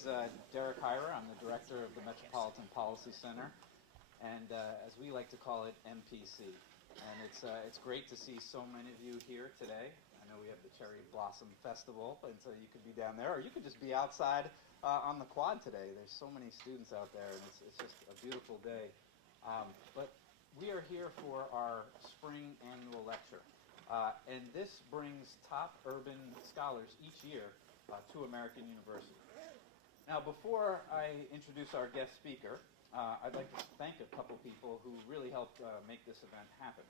is Derek Hyra. I'm the director of the Metropolitan Policy Center, and as we like to call it, MPC. And it's great to see so many of you here today. I know we have the Cherry Blossom Festival, and so you could be down there, or you could just be outside on the quad today. There's so many students out there, and it's just a beautiful day. But we are here for our spring annual lecture, and this brings top urban scholars each year to American University. Now, before I introduce our guest speaker, I'd like to thank a couple people who really helped make this event happen.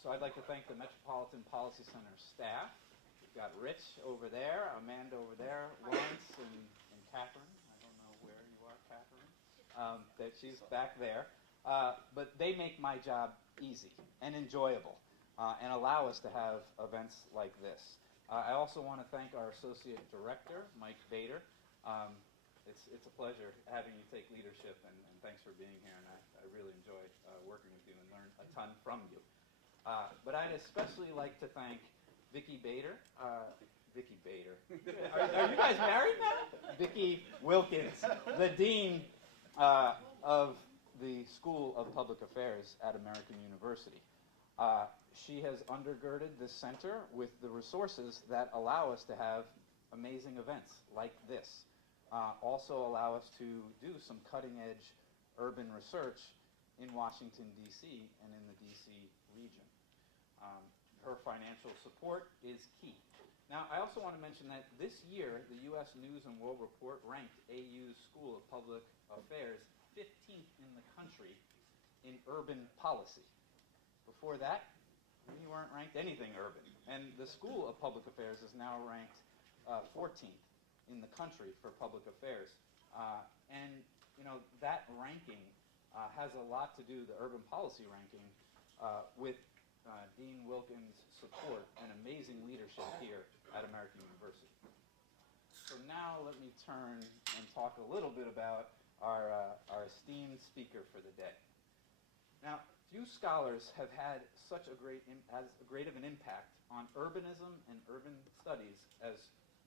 So I'd like to thank the Metropolitan Policy Center staff. We've got Rich over there, Amanda over there, Lawrence, and Catherine. I don't know where you are, Catherine. That she's back there. But they make my job easy and enjoyable and allow us to have events like this. I also want to thank our Associate Director, Mike Bader. It's a pleasure having you take leadership, and thanks for being here. And I really enjoyed working with you and learned a ton from you. But I'd especially like to thank Vicki Bader. Vicki Bader. Are you guys married now? Vicki Wilkins, the Dean of the School of Public Affairs at American University. She has undergirded this center with the resources that allow us to have amazing events like this. Also allow us to do some cutting-edge urban research in Washington, D.C. and in the D.C. region. Her financial support is key. Now, I also want to mention that this year, the U.S. News and World Report ranked AU's School of Public Affairs 15th in the country in urban policy. Before that, we weren't ranked anything urban. And the School of Public Affairs is now ranked 14th in the country for public affairs. And, you know, that ranking has a lot to do, the urban policy ranking, with Dean Wilkins' support and amazing leadership here at American University. So now let me turn and talk a little bit about our esteemed speaker for the day. Now, few scholars have had such a great of an impact on urbanism and urban studies as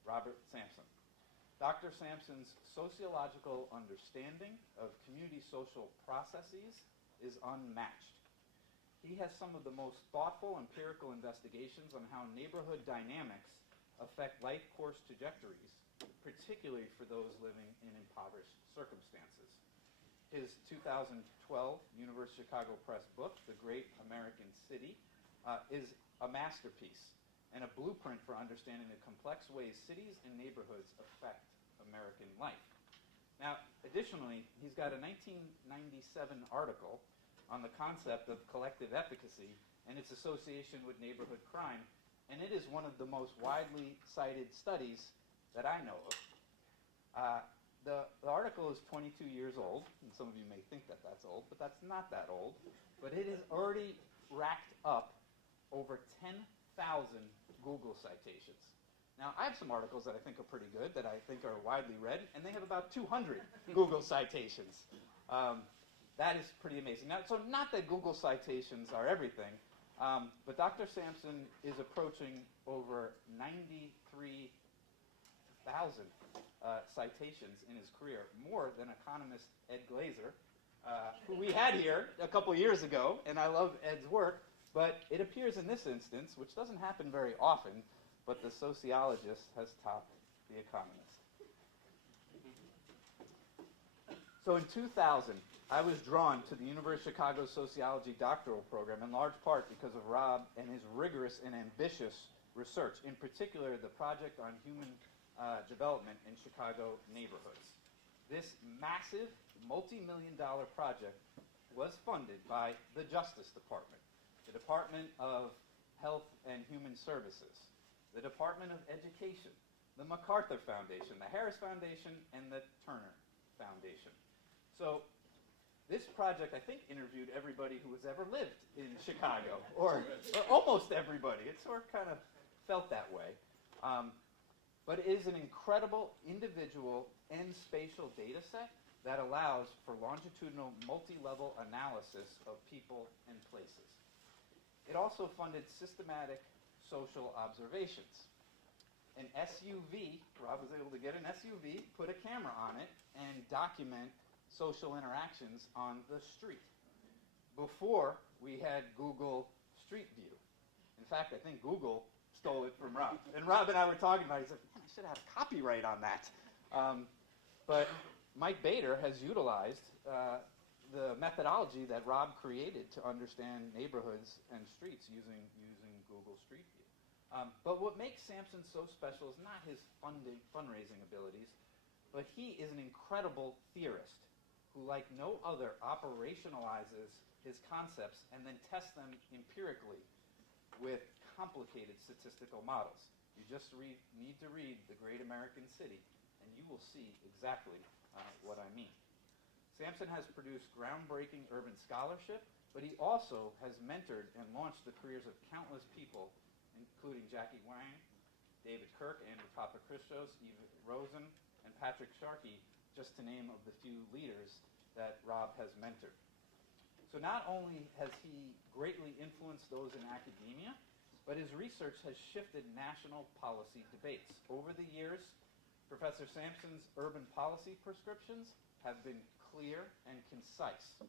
Robert Sampson. Dr. Sampson's sociological understanding of community social processes is unmatched. He has some of the most thoughtful empirical investigations on how neighborhood dynamics affect life course trajectories, particularly for those living in impoverished circumstances. His 2012 University of Chicago Press book, The Great American City, is a masterpiece and a blueprint for understanding the complex ways cities and neighborhoods affect American life. Now, additionally, he's got a 1997 article on the concept of collective efficacy and its association with neighborhood crime, and it is one of the most widely cited studies that I know of. The article is 22 years old, and some of you may think that that's old, but that's not that old. But it has already racked up over 10,000 Google citations. Now, I have some articles that I think are pretty good, that I think are widely read, and they have about 200 Google citations. That is pretty amazing. Now, so not that Google citations are everything, but Dr. Sampson is approaching over 93,000 citations in his career, more than economist Ed Glazer, who we had here a couple years ago, and I love Ed's work, but it appears in this instance, which doesn't happen very often, but the sociologist has topped the economist. So in 2000, I was drawn to the University of Chicago Sociology doctoral program, in large part because of Rob and his rigorous and ambitious research, in particular the project on human development in Chicago neighborhoods. This massive, multi-million-dollar project was funded by the Justice Department, the Department of Health and Human Services, the Department of Education, the MacArthur Foundation, the Harris Foundation, and the Turner Foundation. So this project, I think, interviewed everybody who has ever lived in Chicago, or almost everybody. It sort of kind of felt that way. But it is an incredible individual and spatial data set that allows for longitudinal multi-level analysis of people and places. It also funded systematic social observations. an SUV, Rob was able to get an SUV, put a camera on it, and document social interactions on the street. Before, we had Google Street View. In fact, I think Google stole it from Rob. And Rob and I were talking about it. He said, man, I should have copyright on that. But Mike Bader has utilized the methodology that Rob created to understand neighborhoods and streets using Google Street View. But what makes Sampson so special is not his fundraising abilities, but he is an incredible theorist who, like no other, operationalizes his concepts and then tests them empirically with complicated statistical models. You just need to read The Great American City, and you will see exactly what I mean. Sampson has produced groundbreaking urban scholarship, but he also has mentored and launched the careers of countless people, including Jackie Wang, David Kirk, Andrew Papachristos, Eva Rosen, and Patrick Sharkey, just to name of the few leaders that Rob has mentored. So not only has he greatly influenced those in academia, but his research has shifted national policy debates. Over the years, Professor Sampson's urban policy prescriptions have been clear and concise.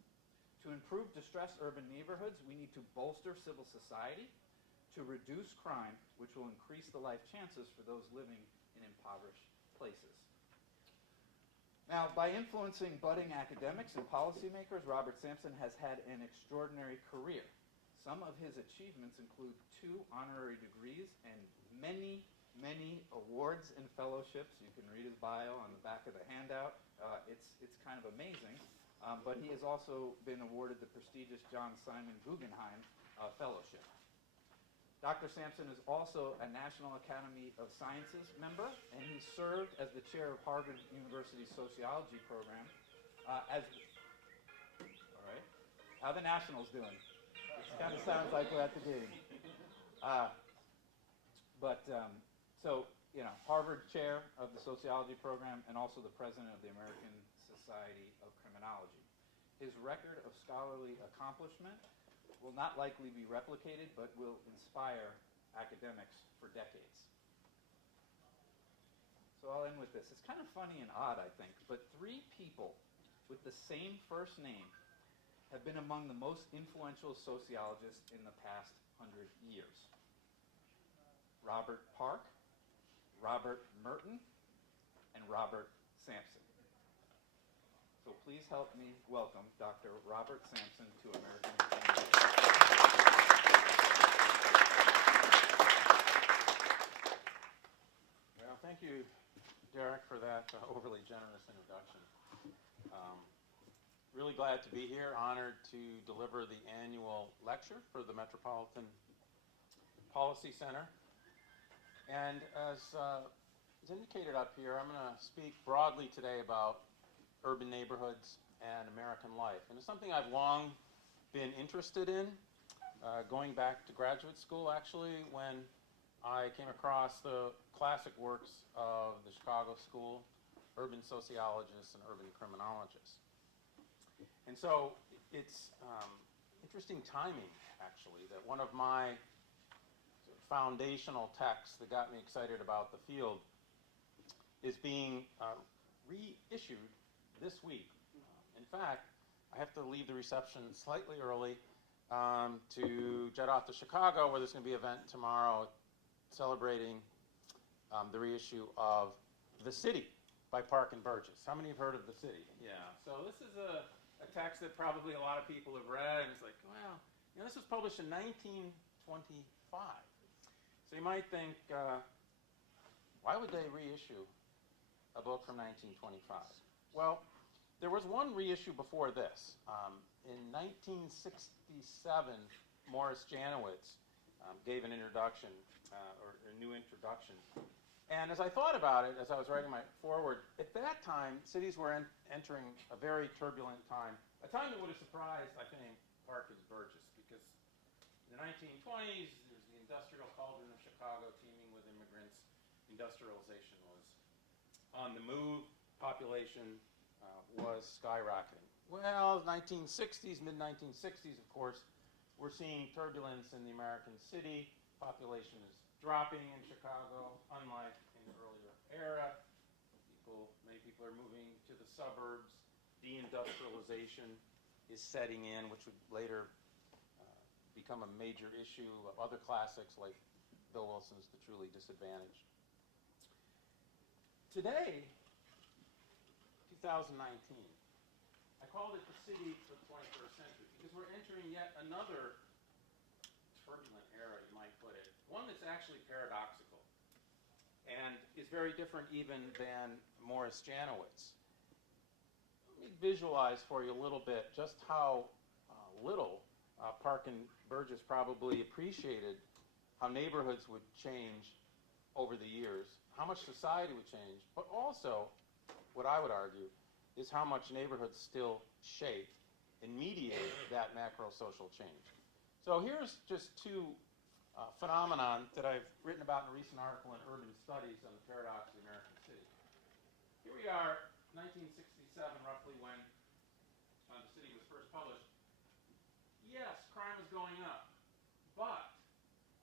To improve distressed urban neighborhoods, we need to bolster civil society, to reduce crime, which will increase the life chances for those living in impoverished places. Now, by influencing budding academics and policymakers, Robert Sampson has had an extraordinary career. Some of his achievements include 2 honorary degrees and many, many awards and fellowships. You can read his bio on the back of the handout. It's kind of amazing. But he has also been awarded the prestigious John Simon Guggenheim Fellowship. Dr. Sampson is also a National Academy of Sciences member, and he served as the chair of Harvard University's sociology program. All right. How the Nationals doing? It kind of sounds like we're at the game. Harvard chair of the sociology program and also the president of the American Society of Criminology. His record of scholarly accomplishment will not likely be replicated, but will inspire academics for decades. So I'll end with this. It's kind of funny and odd, I think, but 3 people with the same first name have been among the most influential sociologists in the past 100 years. Robert Park, Robert Merton, and Robert Sampson. So please help me welcome Dr. Robert Sampson to American University. Well, thank you, Derek, for that overly generous introduction. Really glad to be here, honored to deliver the annual lecture for the Metropolitan Policy Center. And as is indicated up here, I'm going to speak broadly today about urban neighborhoods and American life. And it's something I've long been interested in, going back to graduate school, actually, when I came across the classic works of the Chicago School, urban sociologists and urban criminologists. And so it's interesting timing, actually, that one of my foundational texts that got me excited about the field is being reissued this week. In fact, I have to leave the reception slightly early to jet off to Chicago, where there's going to be an event tomorrow celebrating the reissue of The City by Park and Burgess. How many have heard of The City? Yeah. So this is a text that probably a lot of people have read, and it's like, well, this was published in 1925. So you might think, why would they reissue a book from 1925? Well, there was one reissue before this. In 1967, Morris Janowitz gave an introduction, or a new introduction. And as I thought about it, as I was writing my foreword, at that time, cities were entering a very turbulent time, a time that would have surprised, I think, Park and Burgess, because in the 1920s, there was the industrial cauldron of Chicago teeming with immigrants. Industrialization was on the move. Population was skyrocketing. Well, 1960s, mid-1960s, of course, we're seeing turbulence in the American city. Population is dropping in Chicago, unlike the earlier era. Many people are moving to the suburbs. Deindustrialization is setting in, which would later become a major issue of other classics like Bill Wilson's The Truly Disadvantaged. Today, 2019, I called it the city for the 21st century because we're entering yet another turbulent era, you might put it, one that's actually paradoxical and is very different even than Morris Janowitz. Let me visualize for you a little bit just how little Park and Burgess probably appreciated how neighborhoods would change over the years, how much society would change, but also, what I would argue, is how much neighborhoods still shape and mediate that macro-social change. So here's just two phenomenon that I've written about in a recent article in Urban Studies on the Paradox of the American City. Here we are, 1967, roughly, when the city was first published. Yes, crime is going up, but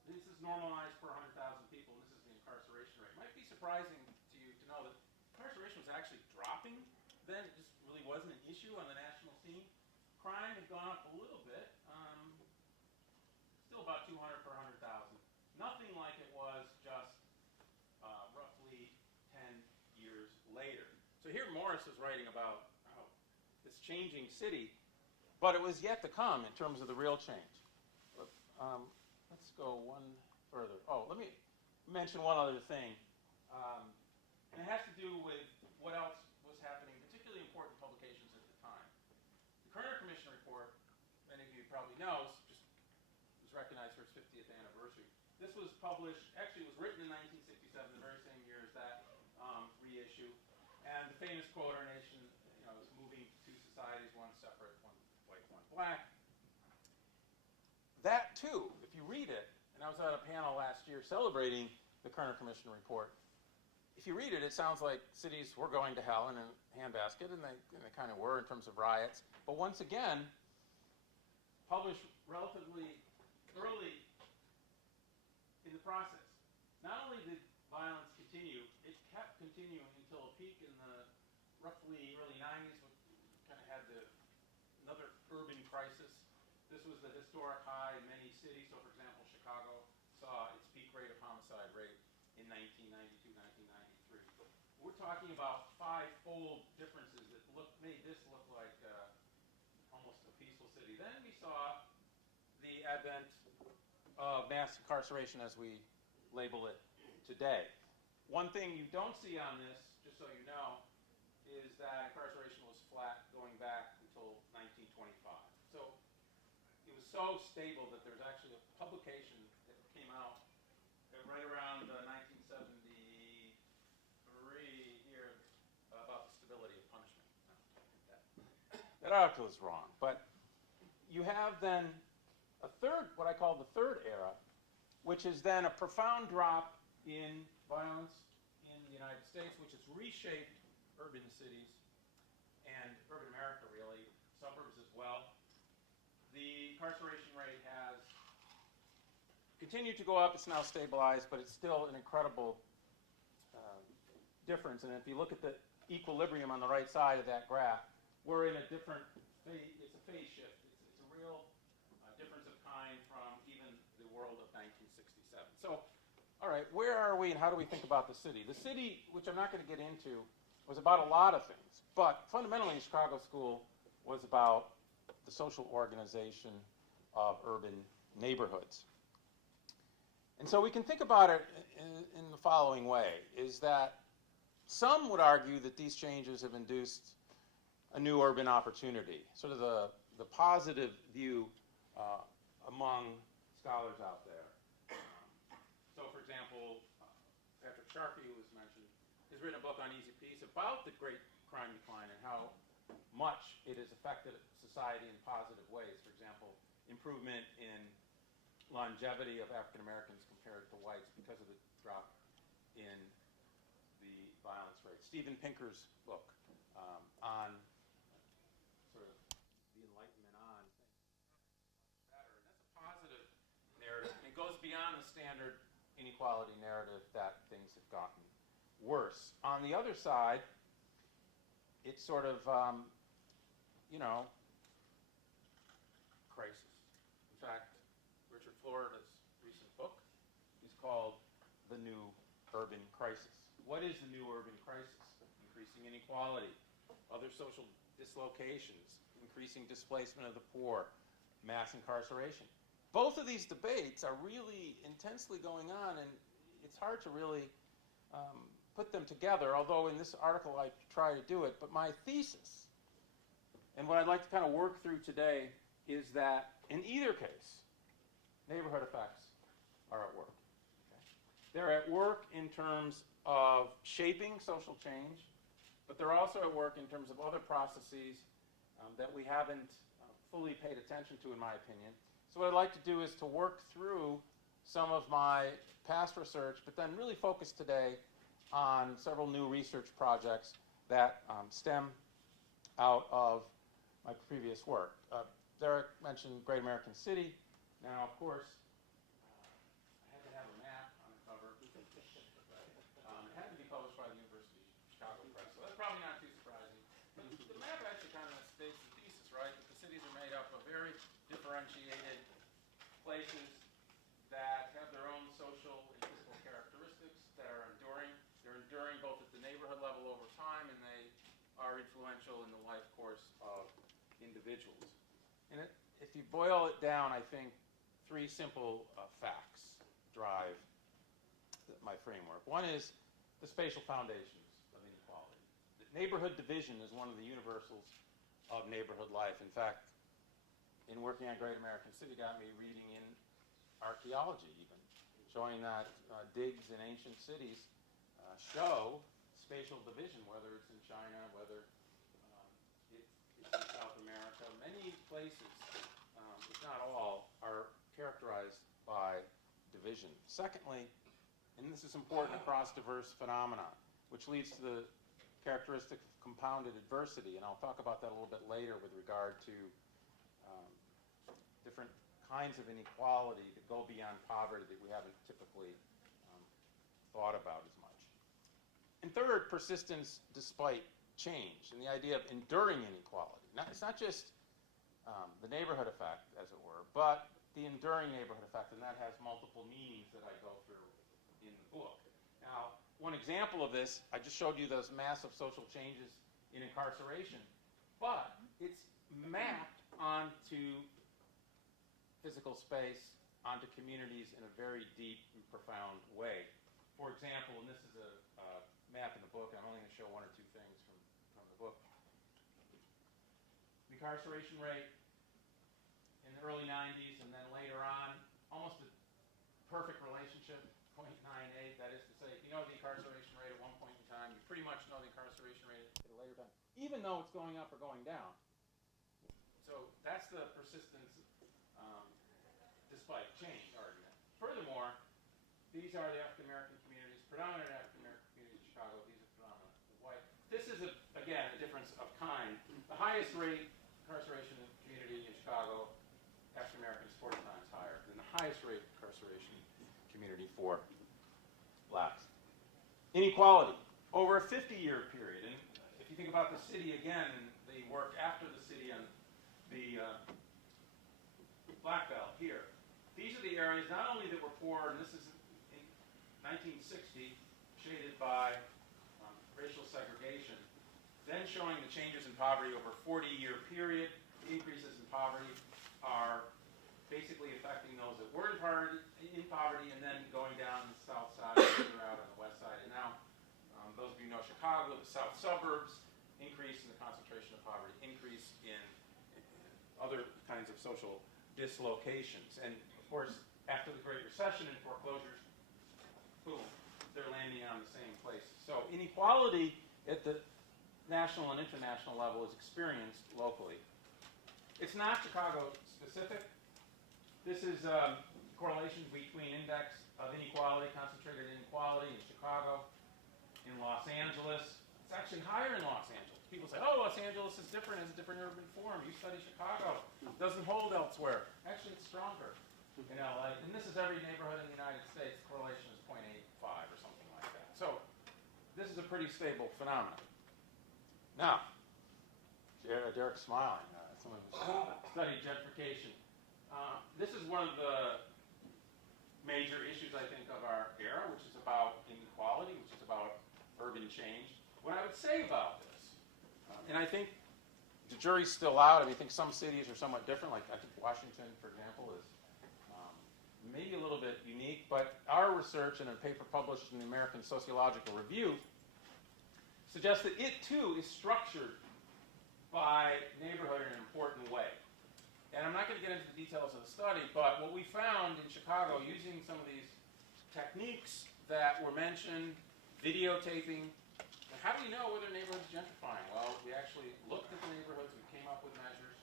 this is normalized per 100,000 people, and this is the incarceration rate. It might be surprising to you to know that incarceration was actually dropping then. It just really wasn't an issue on the national scene. Crime had gone up a little bit, still about 200 per 100,000. Nothing like it was just roughly 10 years later. So here Morris is writing about this changing city, but it was yet to come in terms of the real change. Let's go one further. Oh, let me mention one other thing. And it has to do with what else was happening, particularly important publications at the time. The Kerner Commission report, many of you probably know, just was recognized for its 50th anniversary. This was published, actually it was written in 1967, the very same year as that reissue. And the famous quote, "Our nation, is moving to two societies, one separate, one white, one black." That too, if you read it, and I was at a panel last year celebrating the Kerner Commission report. If you read it, it sounds like cities were going to hell in a handbasket, and they kind of were in terms of riots. But once again, published relatively early in the process. Not only did violence continue, it kept continuing until a peak in the roughly early 90s. We kind of had another urban crisis. This was the historic high in many cities. So, for example, Chicago saw its peak rate of homicide rate in 1992, 1993. We're talking about five-fold differences that made this look like almost a peaceful city. Then we saw the advent of mass incarceration as we label it today. One thing you don't see on this, just so you know, is that incarceration was flat going back until 1925. So it was so stable that there's actually a publication that came out right around 1973 here about the stability of punishment. That article is wrong, but you have then a third, what I call the third era, which is then a profound drop in violence in the United States, which has reshaped urban cities and urban America, really, suburbs as well. The incarceration rate has continued to go up. It's now stabilized, but it's still an incredible difference. And if you look at the equilibrium on the right side of that graph, we're in a different phase. It's a phase shift. It's a real difference of kind from even the world of 1967. So, all right, where are we and how do we think about the city? The city, which I'm not going to get into, was about a lot of things. But fundamentally, Chicago School was about the social organization of urban neighborhoods. And so we can think about it in the following way, is that some would argue that these changes have induced a new urban opportunity, sort of the positive view among scholars out there. So, for example, Patrick Sharkey, who was mentioned, has written a book on Easy Peace about the great crime decline and how much it has affected society in positive ways. For example, improvement in longevity of African Americans compared to whites because of the drop in the violence rate. Steven Pinker's book on sort of the Enlightenment on better, and that's a positive narrative. It goes beyond the standard inequality narrative that things have gotten worse. On the other side, it's sort of, you know, crisis. In fact, Richard Florida's recent book is called The New Urban Crisis. What is the new urban crisis? Increasing inequality, other social dislocations, increasing displacement of the poor, mass incarceration. Both of these debates are really intensely going on, and it's hard to really put them together, although in this article I try to do it. But my thesis, and what I'd like to kind of work through today, is that in either case, neighborhood effects are at work. Okay? They're at work in terms of shaping social change, but they're also at work in terms of other processes that we haven't fully paid attention to, in my opinion. So what I'd like to do is to work through some of my past research, but then really focus today on several new research projects that stem out of my previous work. Derek mentioned Great American City. Now, of course, I had to have a map on the cover. It had to be published by the University of Chicago Press, so that's probably not too surprising. But the map actually kind of states the thesis, right? That the cities are made up of very differentiated places that have their own social and physical characteristics that are enduring. They're enduring both at the neighborhood level over time, and they are influential in the life course of individuals. And if you boil it down, I think three simple facts drive my framework. One is the spatial foundations of inequality. Neighborhood division is one of the universals of neighborhood life. In fact, in working on Great American City got me reading in archaeology even, showing that digs in ancient cities show spatial division, whether it's in China, whether it's in South America. Many places, if not all, are characterized by division. Secondly, and this is important across diverse phenomena, which leads to the characteristic of compounded adversity, and I'll talk about that a little bit later with regard to different kinds of inequality that go beyond poverty that we haven't typically thought about as much. And third, persistence despite change, and the idea of enduring inequality. Now, it's not just the neighborhood effect, as it were, but the enduring neighborhood effect, and that has multiple meanings that I go through in the book. Now, one example of this, I just showed you those massive social changes in incarceration, but it's mapped onto physical space, onto communities in a very deep and profound way. For example, and this is a map in the book, I'm only going to show one or two things from the book. The incarceration rate in the early 90s and then later on, almost a perfect relationship, 0.98. That is to say, if you know the incarceration rate at one point in time, you pretty much know the incarceration rate at a later time, even though it's going up or going down. So that's the persistence despite change argument. Furthermore, these are the African American communities, predominant African American communities in Chicago. These are predominantly white. This is, again, a difference of kind. The highest rate incarceration community in Chicago, African Americans, 40 times higher than the highest rate incarceration community for blacks. Inequality over a 50-year period. And if you think about the city again, and the work after the city on the Black Belt here, these are the areas not only that were poor, and this is in 1960, shaded by racial segregation, then showing the changes in poverty over a 40-year period. The increases in poverty are basically affecting those that were in poverty and then going down the south side, further out on the west side. And now, those of you who know Chicago, the south suburbs, increase in the concentration of poverty, increase in other kinds of social dislocations. And of course, after the Great Recession and foreclosures, boom, they're landing on the same places. So inequality at the national and international level is experienced locally. It's not Chicago specific. This is correlation between index of inequality, concentrated inequality in Chicago, in Los Angeles. It's actually higher in Los Angeles. People say, oh, Los Angeles is different, has a different urban form. You study Chicago. It doesn't hold elsewhere. Actually, it's stronger in LA. And this is every neighborhood in the United States. The correlation is 0.85 or something like that. So this is a pretty stable phenomenon. Now, Derek's smiling. Someone who's studied gentrification. This is one of the major issues, I think, of our era, which is about inequality, which is about urban change. What I would say about this, and I think the jury's still out. I mean, I think some cities are somewhat different. Like, I think Washington, for example, is maybe a little bit unique. But our research in a paper published in the American Sociological Review suggests that it, too, is structured by neighborhood in an important way. And I'm not going to get into the details of the study, but what we found in Chicago, using some of these techniques that were mentioned, videotaping, and how do you know whether a neighborhood is gentrifying? Well, we actually looked at the neighborhoods, we came up with measures,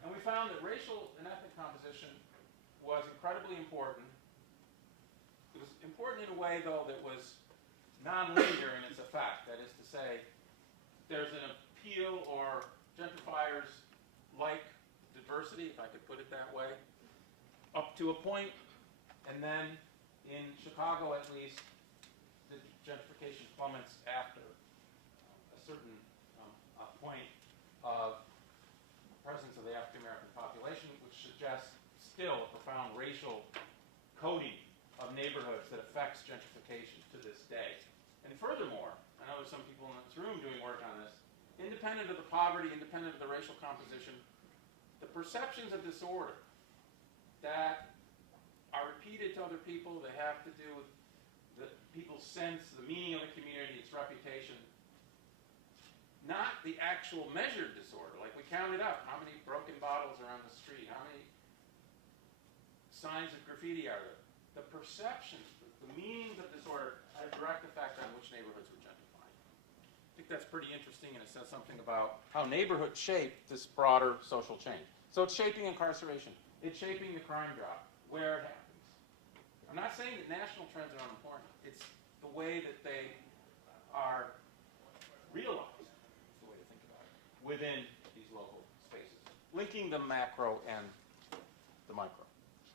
and we found that racial and ethnic composition was incredibly important. It was important in a way, though, that was nonlinear in its effect. That is to say, there's an appeal, or gentrifiers like diversity, if I could put it that way, up to a point, and then in Chicago at least, the gentrification plummets after a certain point of presence of the African American population, which suggests still a profound racial coding of neighborhoods that affects gentrification to this day. And furthermore, I know there's some people in this room doing work on this, independent of the poverty, independent of the racial composition, the perceptions of disorder that are repeated to other people, they have to do with the people's sense, the meaning of the community, its reputation, not the actual measured disorder. Like, we counted up how many broken bottles are on the street, how many signs of graffiti are there. The perceptions, the meanings of disorder had a direct effect on which neighborhoods were gentrified. I think that's pretty interesting, and it says something about how neighborhoods shape this broader social change. So it's shaping incarceration. It's shaping the crime drop, where it happens. I'm not saying that national trends are unimportant. It's the way that they are realized, is the way to think about it, within these local spaces, linking the macro and the micro.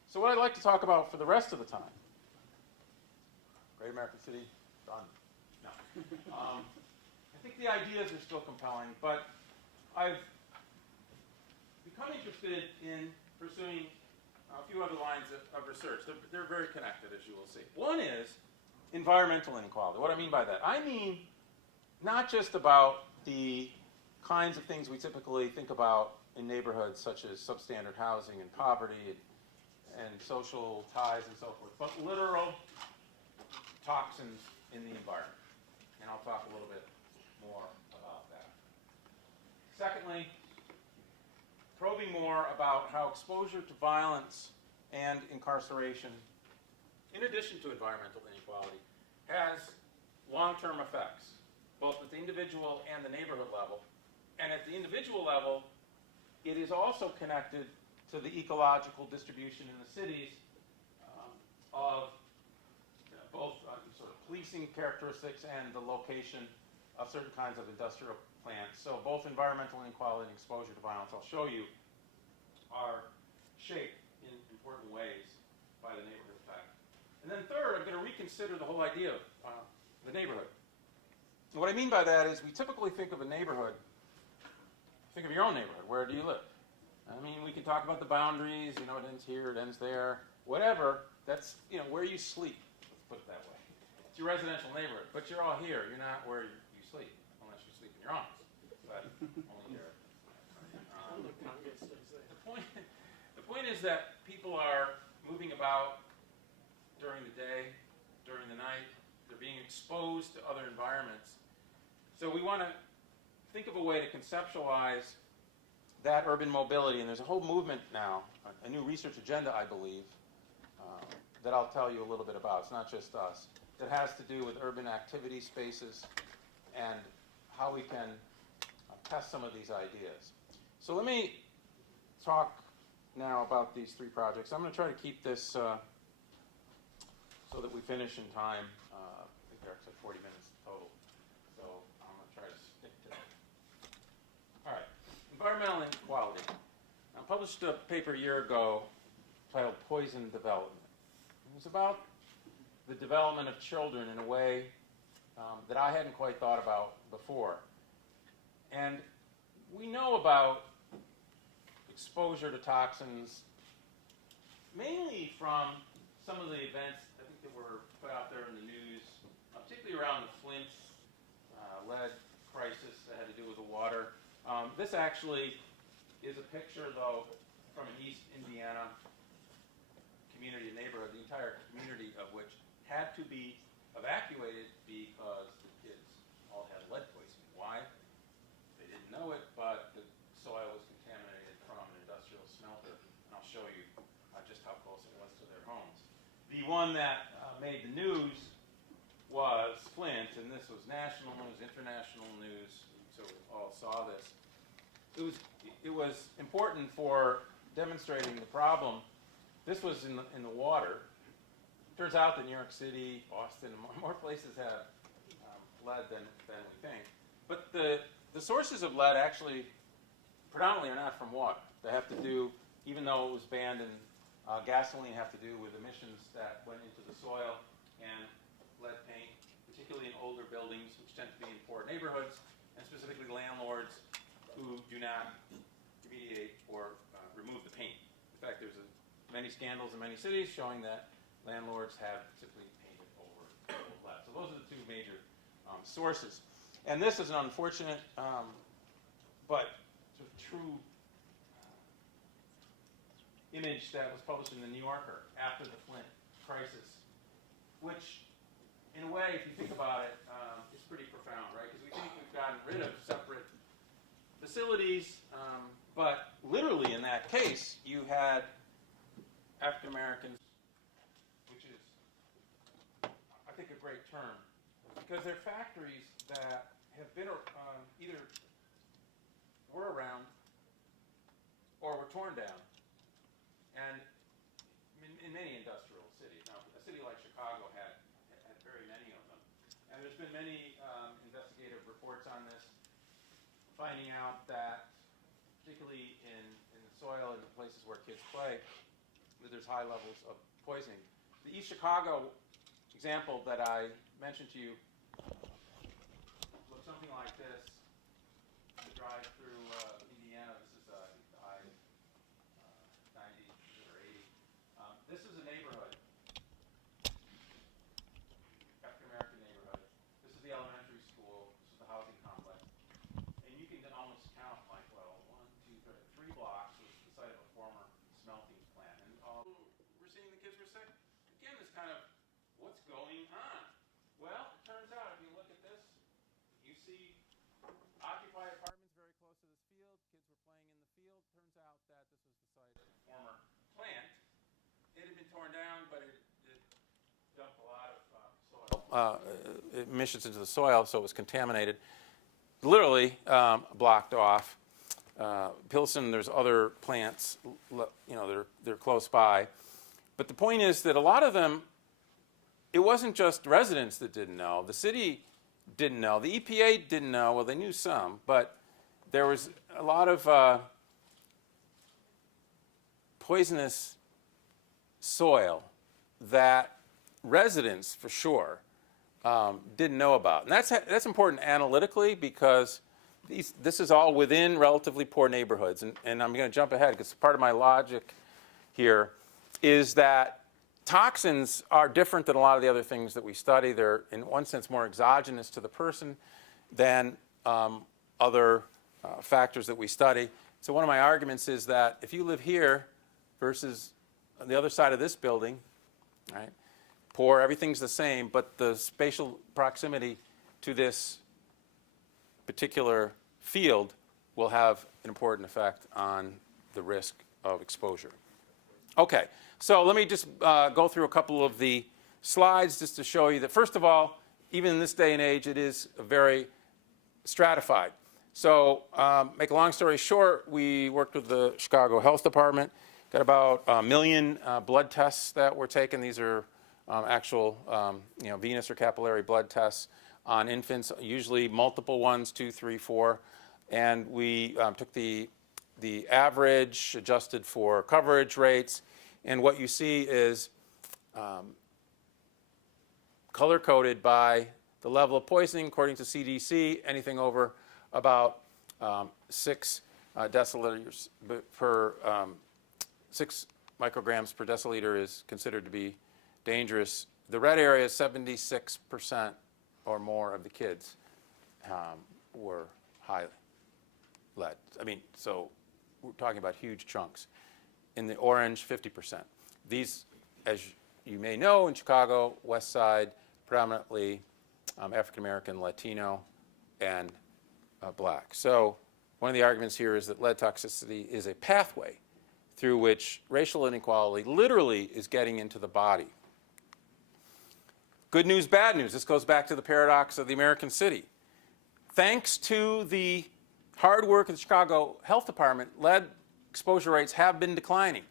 So what I'd like to talk about for the rest of the time, Great American City, done. No. I think the ideas are still compelling, but I've become interested in pursuing a few other lines of research. They're very connected, as you will see. One is environmental inequality. What I mean by that? I mean not just about the kinds of things we typically think about in neighborhoods, such as substandard housing and poverty and social ties and so forth, but literal toxins in the environment. And I'll talk a little bit more about that. Secondly, probing more about how exposure to violence and incarceration, in addition to environmental inequality, has long-term effects, both at the individual and the neighborhood level. And at the individual level, it is also connected to the ecological distribution in the cities of both sort of policing characteristics and the location of certain kinds of industrial plants. So both environmental inequality and exposure to violence, I'll show you, are shaped in important ways by the neighborhood effect. And then third, I'm going to reconsider the whole idea of the neighborhood. And what I mean by that is we typically think of a neighborhood, think of your own neighborhood. Where do you live? I mean, we can talk about the boundaries, you know, it ends here, it ends there, whatever. That's, you know, where you sleep, let's put it that way. It's your residential neighborhood, but you're all here. You're not where you sleep, unless you sleep in your office. But only there. The point is that people are moving about during the day, during the night. They're being exposed to other environments. So we want to think of a way to conceptualize that urban mobility, and there's a whole movement now, a new research agenda, I believe, that I'll tell you a little bit about. It's not just us. That has to do with urban activity spaces and how we can test some of these ideas. So let me talk now about these three projects. I'm going to try to keep this so that we finish in time. I think Eric said 40 minutes total, so I'm going to try to stick to that. All right, environmental inequality. I published a paper a year ago titled Poison Development. It was about the development of children in a way that I hadn't quite thought about before. And we know about exposure to toxins mainly from some of the events I think that were put out there in the news, particularly around the Flint lead crisis that had to do with the water. This actually is a picture, though, from an East Indiana community and neighborhood, the entire community of which had to be evacuated because the kids all had lead poisoning. Why? They didn't know it, but the soil was contaminated from an industrial smelter. And I'll show you just how close it was to their homes. The one that made the news was Flint, and this was national news, international news, so we all saw this. It was important for demonstrating the problem. This was in the water. Turns out that New York City, Boston, more places have lead than we think. But the sources of lead actually predominantly are not from water. They have to do, even though it was banned in gasoline, have to do with emissions that went into the soil, and lead paint, particularly in older buildings, which tend to be in poor neighborhoods, and specifically landlords who do not remediate or remove the paint. In fact, there's many scandals in many cities showing that landlords have typically painted over lead. So those are the two major sources. And this is an unfortunate but sort of true image that was published in the New Yorker after the Flint crisis, which, in a way, if you think about it, is pretty profound, right? Because we think we've gotten rid of separate facilities, but literally in that case, you had African Americans, which is, I think, a great term, because they're factories that have been either were around or were torn down, and in many industrial cities. Now, a city like Chicago had very many of them, and there's been many investigative reports on this, finding out that, particularly in the soil and the places where kids play, that there's high levels of poisoning. The East Chicago example that I mentioned to you looks something like this. You drive through Indiana. This is I-90 or 80. This is a neighborhood, African American neighborhood. This is the elementary school. This is the housing complex. And you can almost count like, well, 1, 2, 3 blocks was the site of a former smelting plant. And we're seeing the kids were sick. Again, this kind of, what's going on? Well, it turns out, if you look at this, you see occupied apartments very close to this field. Kids were playing in the field. Turns out that this was the site of a former plant. It had been torn down, but it dumped a lot of soil. Emissions into the soil, so it was contaminated. Literally blocked off. Pilsen, there's other plants, they're close by. But the point is that a lot of them, it wasn't just residents that didn't know. The city didn't know. The EPA didn't know. Well, they knew some, but there was a lot of poisonous soil that residents, for sure, didn't know about. And that's important analytically, because this is all within relatively poor neighborhoods. And I'm going to jump ahead, because part of my logic here is that toxins are different than a lot of the other things that we study. They're, in one sense, more exogenous to the person than other factors that we study. So one of my arguments is that if you live here versus on the other side of this building, right, poor, everything's the same, but the spatial proximity to this particular field will have an important effect on the risk of exposure. Okay, so let me just go through a couple of the slides just to show you that, first of all, even in this day and age, it is very stratified. So make a long story short, we worked with the Chicago Health Department, got about 1 million blood tests that were taken. These are actual venous or capillary blood tests on infants, usually multiple ones, 2, 3, 4. And we took the average, adjusted for coverage rates, and what you see is color-coded by the level of poisoning, according to CDC, anything over about 6 deciliters per 6 micrograms per deciliter is considered to be dangerous. The red area is 76% or more of the kids were high lead. I mean, so we're talking about huge chunks. In the orange, 50%. These, as you may know, in Chicago, West Side, predominantly African American, Latino, and black. So one of the arguments here is that lead toxicity is a pathway through which racial inequality literally is getting into the body. Good news, bad news. This goes back to the paradox of the American city. Thanks to the hard work of the Chicago Health Department, lead exposure rates have been declining.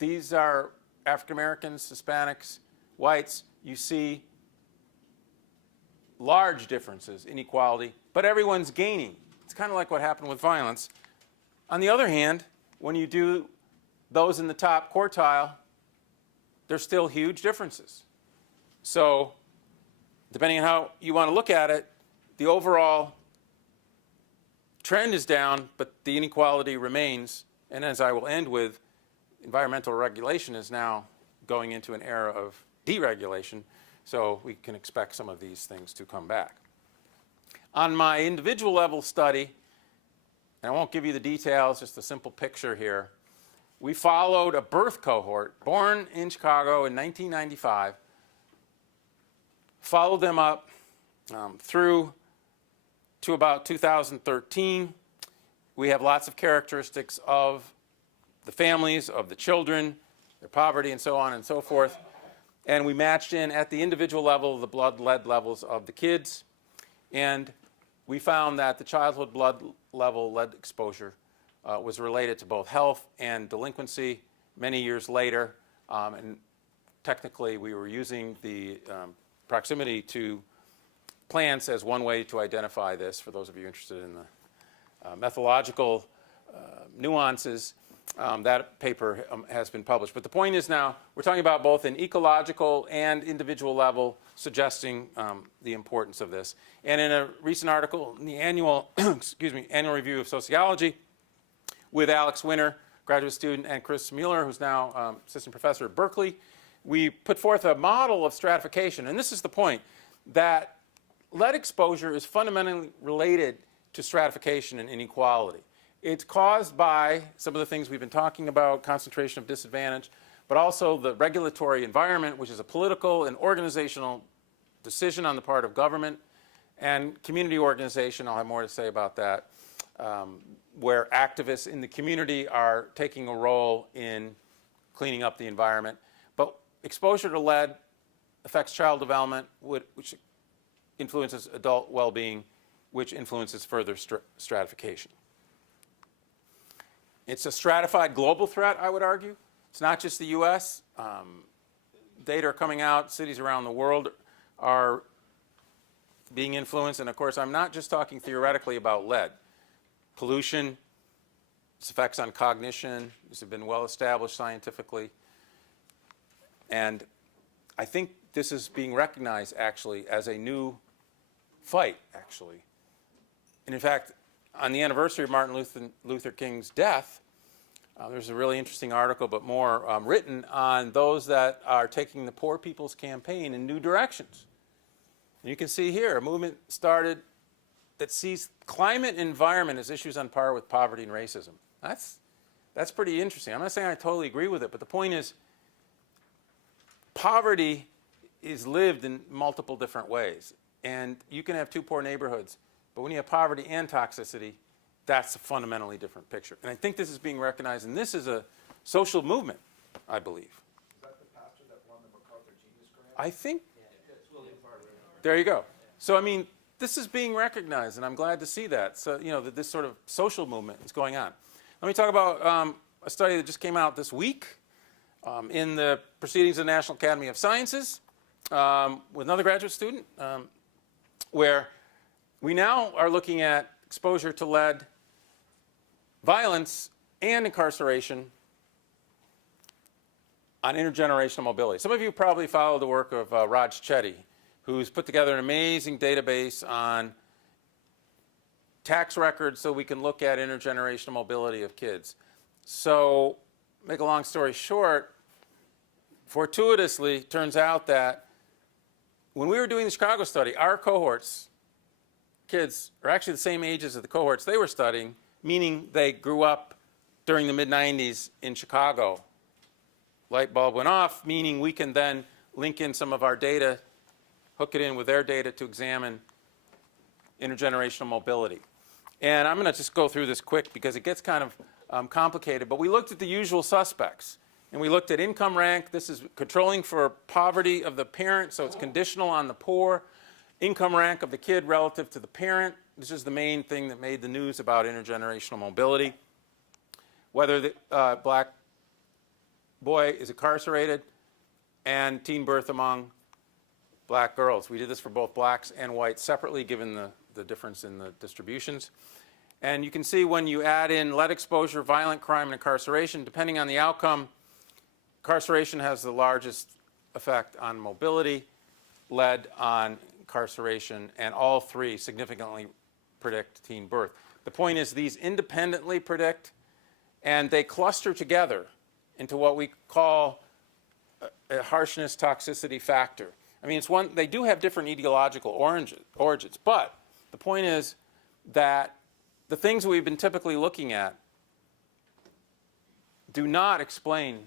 These are African Americans, Hispanics, whites. You see large differences, inequality, but everyone's gaining. It's kind of like what happened with violence. On the other hand, when you do those in the top quartile, there's still huge differences. So depending on how you want to look at it, the overall trend is down, but the inequality remains. And as I will end with, environmental regulation is now going into an era of deregulation, so we can expect some of these things to come back. On my individual level study, and I won't give you the details, just a simple picture here, we followed a birth cohort born in Chicago in 1995, followed them up through to about 2013. We have lots of characteristics of the families, of the children, their poverty, and so on and so forth. And we matched in at the individual level the blood lead levels of the kids. And we found that the childhood blood level lead exposure was related to both health and delinquency many years later. And technically, we were using the proximity to plants as one way to identify this, for those of you interested in the methodological nuances. That paper has been published. But the point is now we're talking about both an ecological and individual level, suggesting the importance of this. And in a recent article in the annual, annual review of sociology with Alex Winter, graduate student, and Chris Mueller, who's now assistant professor at Berkeley, we put forth a model of stratification. And this is the point, that lead exposure is fundamentally related to stratification and inequality. It's caused by some of the things we've been talking about, concentration of disadvantage, but also the regulatory environment, which is a political and organizational decision on the part of government, and community organization. I'll have more to say about that, where activists in the community are taking a role in cleaning up the environment. But exposure to lead affects child development, which influences adult well-being, which influences further stratification. It's a stratified global threat, I would argue. It's not just the US. Data are coming out, cities around the world are being influenced. And of course, I'm not just talking theoretically about lead. Pollution, its effects on cognition, these have been well established scientifically. And I think this is being recognized actually as a new fight, actually. And in fact, on the anniversary of Martin Luther King's death, there's a really interesting article, but more written on those that are taking the Poor People's Campaign in new directions. And you can see here, a movement started that sees climate and environment as issues on par with poverty and racism. That's pretty interesting. I'm not saying I totally agree with it, but the point is, poverty is lived in multiple different ways. And you can have two poor neighborhoods, but when you have poverty and toxicity, that's a fundamentally different picture. And I think this is being recognized, and this is a social movement, I believe. Is that the pastor that won the MacArthur Genius Grant? I think. Yeah, that's William Farber. There you go. So, I mean, this is being recognized, and I'm glad to see that. So, you know, that this sort of social movement is going on. Let me talk about a study that just came out this week in the Proceedings of the National Academy of Sciences with another graduate student, where we now are looking at exposure to lead, violence, and incarceration on intergenerational mobility. Some of you probably follow the work of Raj Chetty, who's put together an amazing database on tax records so we can look at intergenerational mobility of kids. So, make a long story short, fortuitously, turns out that when we were doing the Chicago study, our cohorts, kids, are actually the same ages as the cohorts they were studying, meaning they grew up during the mid-90s in Chicago. Light bulb went off, meaning we can then link in some of our data, hook it in with their data to examine intergenerational mobility. And I'm going to just go through this quick because it gets kind of complicated. But we looked at the usual suspects. And we looked at income rank. This is controlling for poverty of the parent, so it's conditional on the poor. Income rank of the kid relative to the parent. This is the main thing that made the news about intergenerational mobility. Whether the black boy is incarcerated, and teen birth among black girls. We did this for both blacks and whites separately, given the difference in the distributions. And you can see when you add in lead exposure, violent crime, and incarceration, depending on the outcome, incarceration has the largest effect on mobility, lead on incarceration, and all three significantly predict teen birth. The point is these independently predict, and they cluster together into what we call a harshness toxicity factor. I mean, they do have different etiological origins, but the point is that the things we've been typically looking at do not explain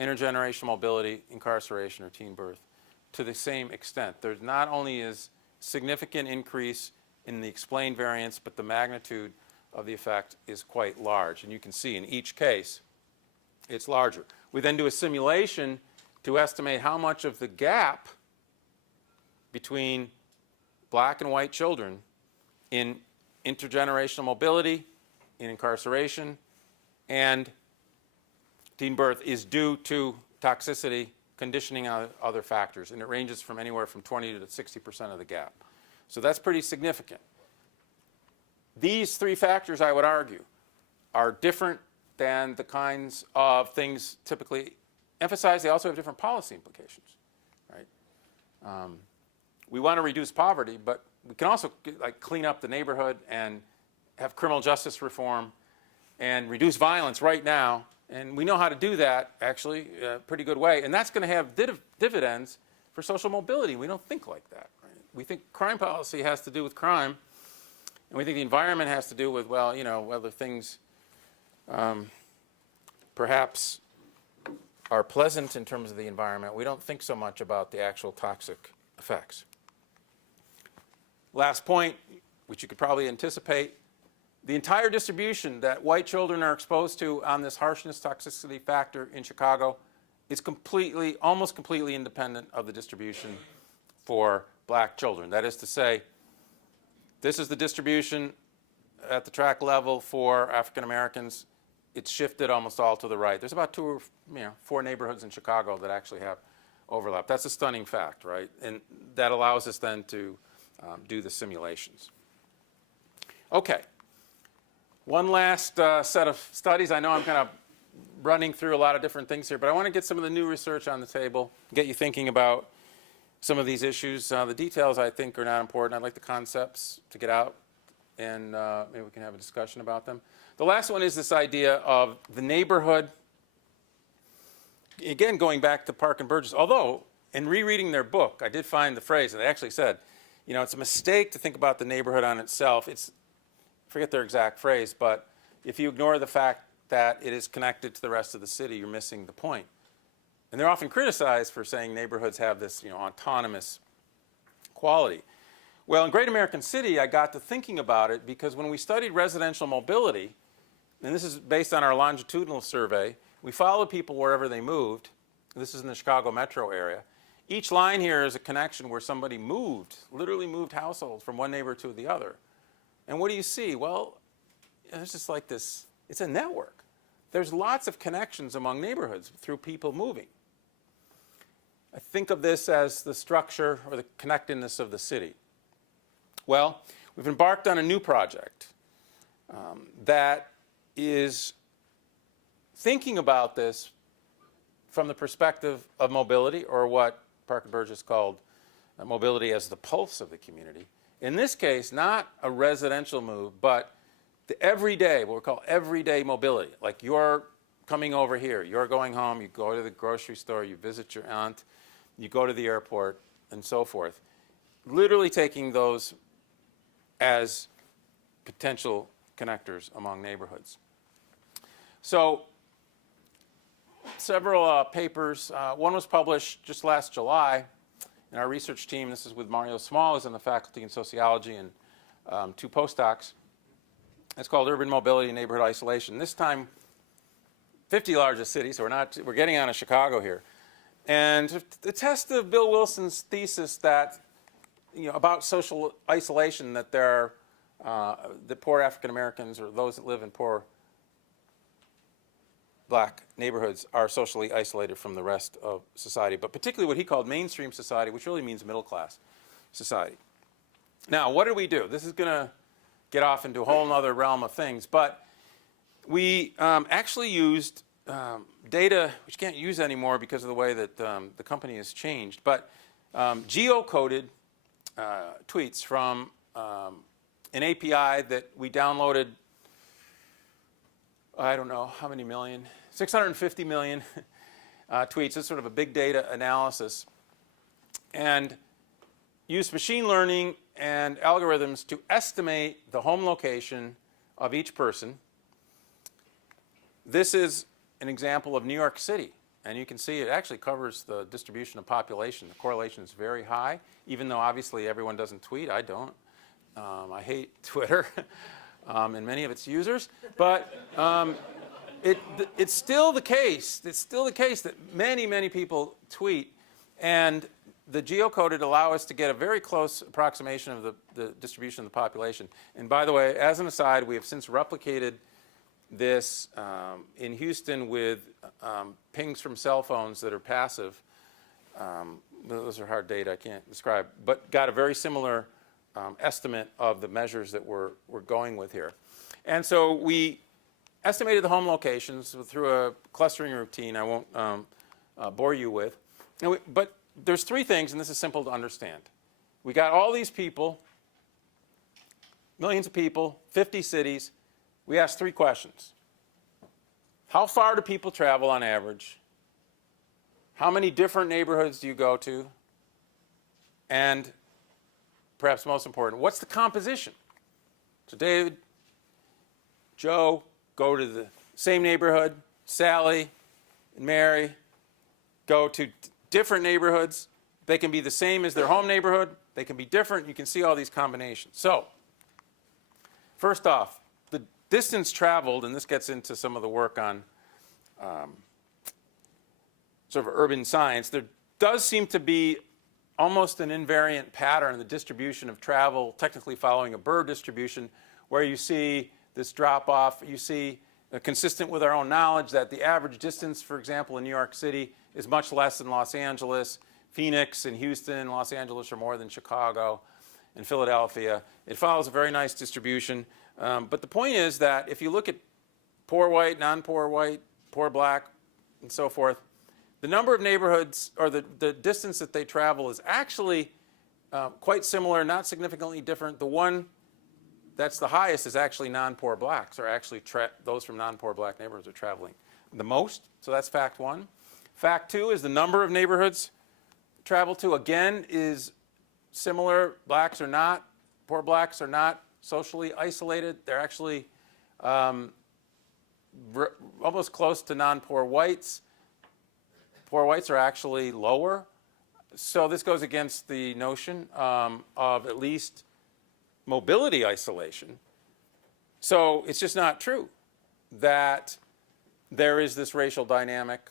intergenerational mobility, incarceration, or teen birth to the same extent. There's not only is significant increase in the explained variance, but the magnitude of the effect is quite large. And you can see in each case, it's larger. We then do a simulation to estimate how much of the gap between black and white children in intergenerational mobility, in incarceration, and teen birth is due to toxicity, conditioning, other factors. And it ranges from anywhere from 20 to 60% of the gap. So that's pretty significant. These three factors, I would argue, are different than the kinds of things typically emphasized. They also have different policy implications, right? We want to reduce poverty, but we can also clean up the neighborhood and have criminal justice reform and reduce violence right now. And we know how to do that, actually, a pretty good way. And that's going to have dividends for social mobility. We don't think like that, right? We think crime policy has to do with crime, and we think the environment has to do with, well, you know, whether things perhaps are pleasant in terms of the environment. We don't think so much about the actual toxic effects. Last point, which you could probably anticipate, the entire distribution that white children are exposed to on this harshness toxicity factor in Chicago is almost completely independent of the distribution for black children. That is to say, this is the distribution at the tract level for African Americans. It's shifted almost all to the right. There's about 2 or 4 neighborhoods in Chicago that actually have overlap. That's a stunning fact, right? And that allows us then to do the simulations. Okay. One last set of studies. I know I'm kind of running through a lot of different things here, but I want to get some of the new research on the table, get you thinking about some of these issues. The details, I think, are not important. I'd like the concepts to get out, and maybe we can have a discussion about them. The last one is this idea of the neighborhood. Again, going back to Park and Burgess, although in rereading their book, I did find the phrase, and they actually said, you know, it's a mistake to think about the neighborhood on itself. I forget their exact phrase, but if you ignore the fact that it is connected to the rest of the city, you're missing the point. And they're often criticized for saying neighborhoods have this, you know, autonomous quality. Well, in Great American City, I got to thinking about it because when we studied residential mobility, and this is based on our longitudinal survey, we followed people wherever they moved. This is in the Chicago metro area. Each line here is a connection where somebody literally moved households from one neighbor to the other. And what do you see? Well, it's just like this. It's a network. There's lots of connections among neighborhoods through people moving. I think of this as the structure or the connectedness of the city. Well, we've embarked on a new project that is thinking about this from the perspective of mobility, or what Park and Burgess called mobility as the pulse of the community. In this case, not a residential move, but the everyday, what we call everyday mobility. Like you're coming over here, you're going home, you go to the grocery store, you visit your aunt, you go to the airport, and so forth. Literally taking those as potential connectors among neighborhoods. So several papers. One was published just last July in our research team. This is with Mario Small, who's in the faculty in sociology, and 2 postdocs. It's called Urban Mobility and Neighborhood Isolation. This time, 50 largest cities, so we're getting out of Chicago here. And the test of Bill Wilson's thesis that, about social isolation, that there are, the poor African Americans or those that live in poor black neighborhoods are socially isolated from the rest of society, but particularly what he called mainstream society, which really means middle class society. Now, what did we do? This is going to get off into a whole other realm of things, but we actually used data which you can't use anymore because of the way that the company has changed, but geocoded tweets from an API that we downloaded, I don't know how many million, 650 million tweets. It's sort of a big data analysis, and used machine learning and algorithms to estimate the home location of each person. This is an example of New York City, and you can see it actually covers the distribution of population. The correlation is very high, even though obviously everyone doesn't tweet. I don't. I hate Twitter and many of its users, but it's still the case. It's still the case that many, many people tweet, and the geocoded allow us to get a very close approximation of the distribution of the population. And by the way, as an aside, we have since replicated this in Houston with pings from cell phones that are passive. Those are hard data, I can't describe, but got a very similar estimate of the measures that we're going with here. And so we estimated the home locations through a clustering routine I won't bore you with. But there's 3 things, and this is simple to understand. We got all these people, millions of people, 50 cities. We asked 3 questions. How far do people travel on average? How many different neighborhoods do you go to? And perhaps most important, what's the composition? So David, Joe go to the same neighborhood. Sally and Mary go to different neighborhoods. They can be the same as their home neighborhood. They can be different. You can see all these combinations. So first off, the distance traveled, and this gets into some of the work on sort of urban science. There does seem to be almost an invariant pattern in the distribution of travel, technically following a Burr distribution, where you see this drop-off. You see, consistent with our own knowledge, that the average distance, for example, in New York City is much less than Los Angeles. Phoenix and Houston and Los Angeles are more than Chicago and Philadelphia. It follows a very nice distribution. But the point is that if you look at poor white, non-poor white, poor black, and so forth, the number of neighborhoods, or the distance that they travel, is actually quite similar, not significantly different. The one that's the highest is actually non-poor blacks, or actually those from non-poor black neighborhoods are traveling the most. So that's fact 1. Fact 2 is the number of neighborhoods traveled to, again, is similar. Blacks are not, poor blacks are not socially isolated. They're actually almost close to non-poor whites. Poor whites are actually lower. So this goes against the notion of at least mobility isolation. So it's just not true that there is this racial dynamic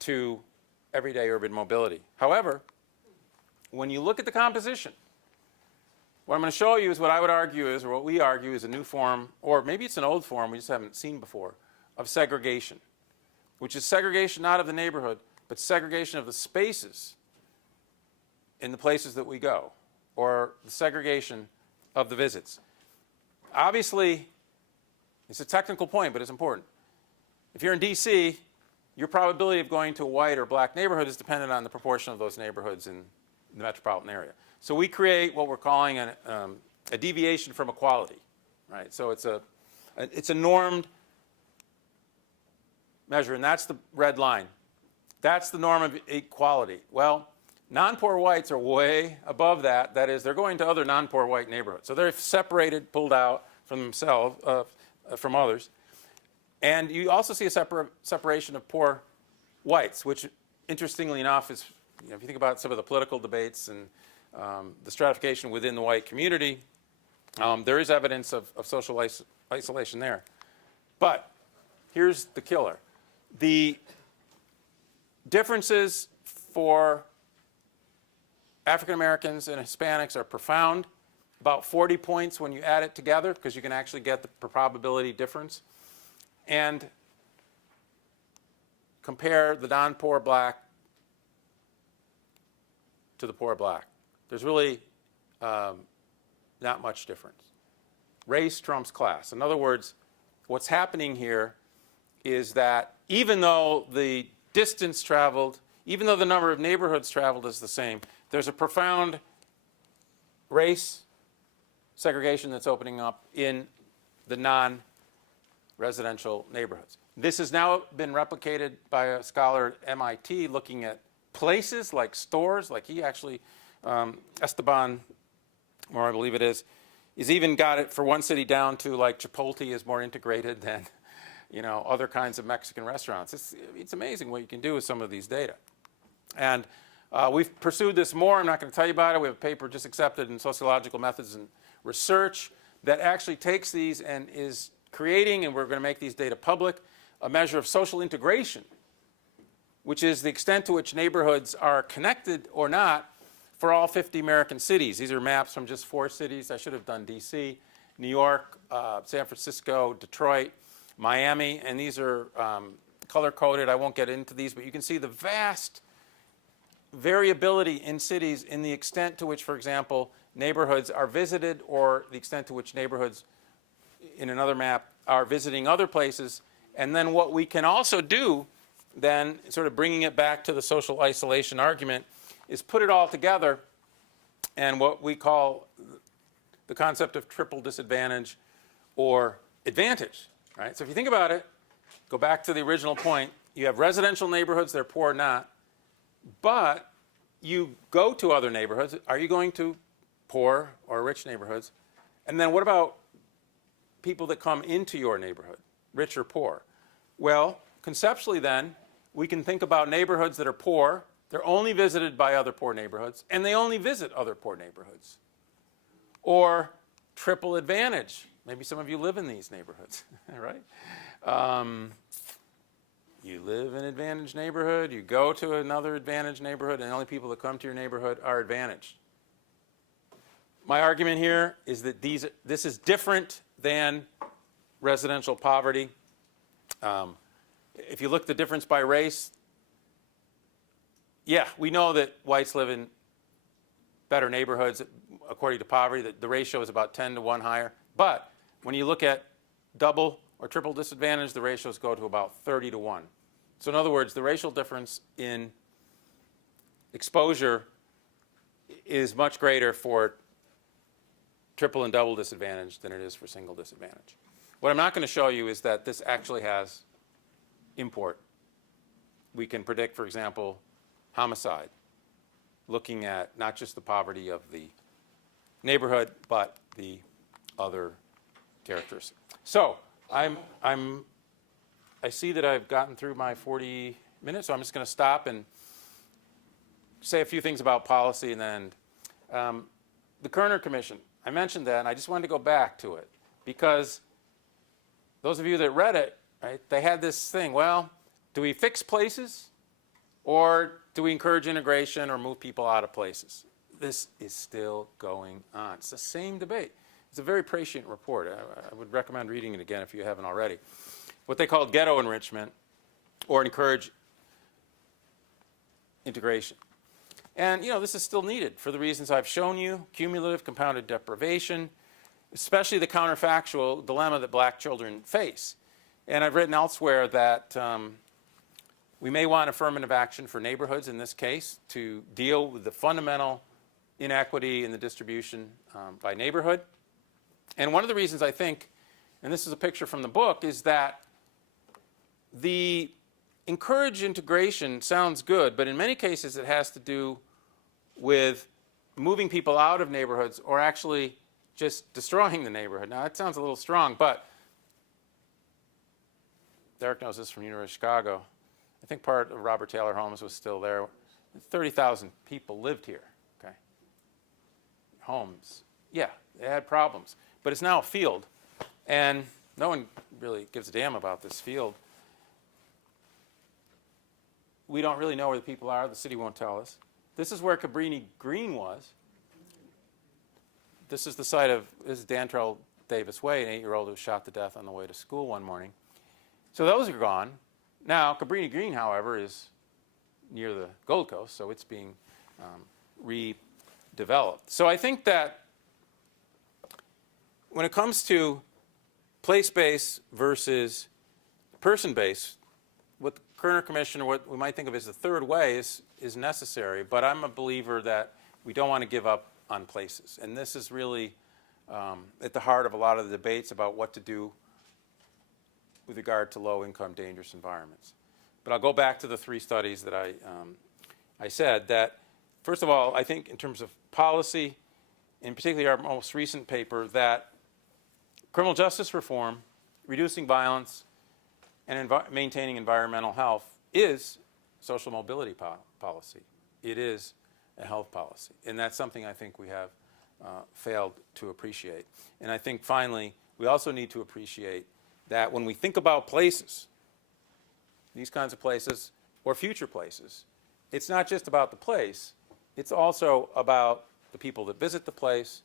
to everyday urban mobility. However, when you look at the composition, what I'm going to show you is what I would argue is, or what we argue is, a new form, or maybe it's an old form we just haven't seen before, of segregation, which is segregation not of the neighborhood, but segregation of the spaces in the places that we go, or the segregation of the visits. Obviously, it's a technical point, but it's important. If you're in DC, your probability of going to a white or black neighborhood is dependent on the proportion of those neighborhoods in the metropolitan area. So we create what we're calling a deviation from equality, right? So it's a normed measure, and that's the red line. That's the norm of equality. Well, non-poor whites are way above that. That is, they're going to other non-poor white neighborhoods. So they're separated, pulled out from themselves, from others. And you also see a separation of poor whites, which, interestingly enough, is, if you think about some of the political debates and the stratification within the white community, there is evidence of social isolation there. But here's the killer. The differences for African Americans and Hispanics are profound, about 40 points when you add it together, because you can actually get the probability difference. And compare the non-poor black to the poor black. There's really not much difference. Race trumps class. In other words, what's happening here is that even though the distance traveled, even though the number of neighborhoods traveled is the same, there's a profound race segregation that's opening up in the non-residential neighborhoods. This has now been replicated by a scholar at MIT looking at places like stores, like he actually, Esteban, or I believe it is, he's even got it for one city down to like Chipotle is more integrated than, other kinds of Mexican restaurants. It's amazing what you can do with some of these data. And we've pursued this more. I'm not going to tell you about it. We have a paper just accepted in Sociological Methods and Research that actually takes these and is creating, and we're going to make these data public, a measure of social integration, which is the extent to which neighborhoods are connected or not for all 50 American cities. These are maps from just 4 cities. I should have done DC, New York, San Francisco, Detroit, Miami, and these are color-coded. I won't get into these, but you can see the vast variability in cities in the extent to which, for example, neighborhoods are visited, or the extent to which neighborhoods in another map are visiting other places. And then what we can also do, then, sort of bringing it back to the social isolation argument, is put it all together and what we call the concept of triple disadvantage or advantage, right? So if you think about it, go back to the original point, you have residential neighborhoods, they're poor or not, but you go to other neighborhoods. Are you going to poor or rich neighborhoods? And then what about people that come into your neighborhood, rich or poor? Well, conceptually then, we can think about neighborhoods that are poor, they're only visited by other poor neighborhoods, and they only visit other poor neighborhoods. Or triple advantage. Maybe some of you live in these neighborhoods, right? You live in an advantaged neighborhood, you go to another advantaged neighborhood, and the only people that come to your neighborhood are advantaged. My argument here is that this is different than residential poverty. If you look at the difference by race, yeah, we know that whites live in better neighborhoods according to poverty. The ratio is about 10 to 1 higher. But when you look at double or triple disadvantage, the ratios go to about 30 to 1. So in other words, the racial difference in exposure is much greater for triple and double disadvantage than it is for single disadvantage. What I'm not going to show you is that this actually has import. We can predict, for example, homicide, looking at not just the poverty of the neighborhood, but the other characters. So I see that I've gotten through my 40 minutes, so I'm just going to stop and say a few things about policy and then the Kerner Commission. I mentioned that, and I just wanted to go back to it because those of you that read it, right, they had this thing, well, do we fix places or do we encourage integration or move people out of places? This is still going on. It's the same debate. It's a very prescient report. I would recommend reading it again if you haven't already. What they call ghetto enrichment or encourage integration. And, this is still needed for the reasons I've shown you, cumulative compounded deprivation, especially the counterfactual dilemma that black children face. And I've written elsewhere that We may want affirmative action for neighborhoods in this case to deal with the fundamental inequity in the distribution by neighborhood. And one of the reasons I think, and this is a picture from the book, is that the encourage integration sounds good, but in many cases it has to do with moving people out of neighborhoods or actually just destroying the neighborhood. Now, that sounds a little strong, but Derek knows this from University of Chicago. I think part of Robert Taylor Homes was still there. 30,000 people lived here, okay? Homes, yeah, they had problems. But it's now a field, and no one really gives a damn about this field. We don't really know where the people are. The city won't tell us. This is where Cabrini Green was. This is the site of, this is Dantrell Davis Way, an 8-year-old who was shot to death on the way to school one morning. So those are gone. Now, Cabrini Green, however, is near the Gold Coast, so it's being redeveloped. So I think that when it comes to place-based versus person-based, what the Kerner Commission, or what we might think of as the third way, is necessary. But I'm a believer that we don't want to give up on places. And this is really at the heart of a lot of the debates about what to do with regard to low-income, dangerous environments. But I'll go back to the 3 studies that I said that, first of all, I think in terms of policy, in particularly our most recent paper, that criminal justice reform, reducing violence, and maintaining environmental health is social mobility policy. It is a health policy. And that's something I think we have failed to appreciate. And I think, finally, we also need to appreciate that when we think about places, these kinds of places, or future places, it's not just about the place, it's also about the people that visit the place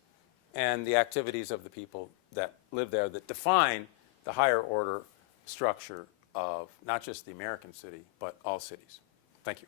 and the activities of the people that live there that define the higher order structure of not just the American city, but all cities. Thank you.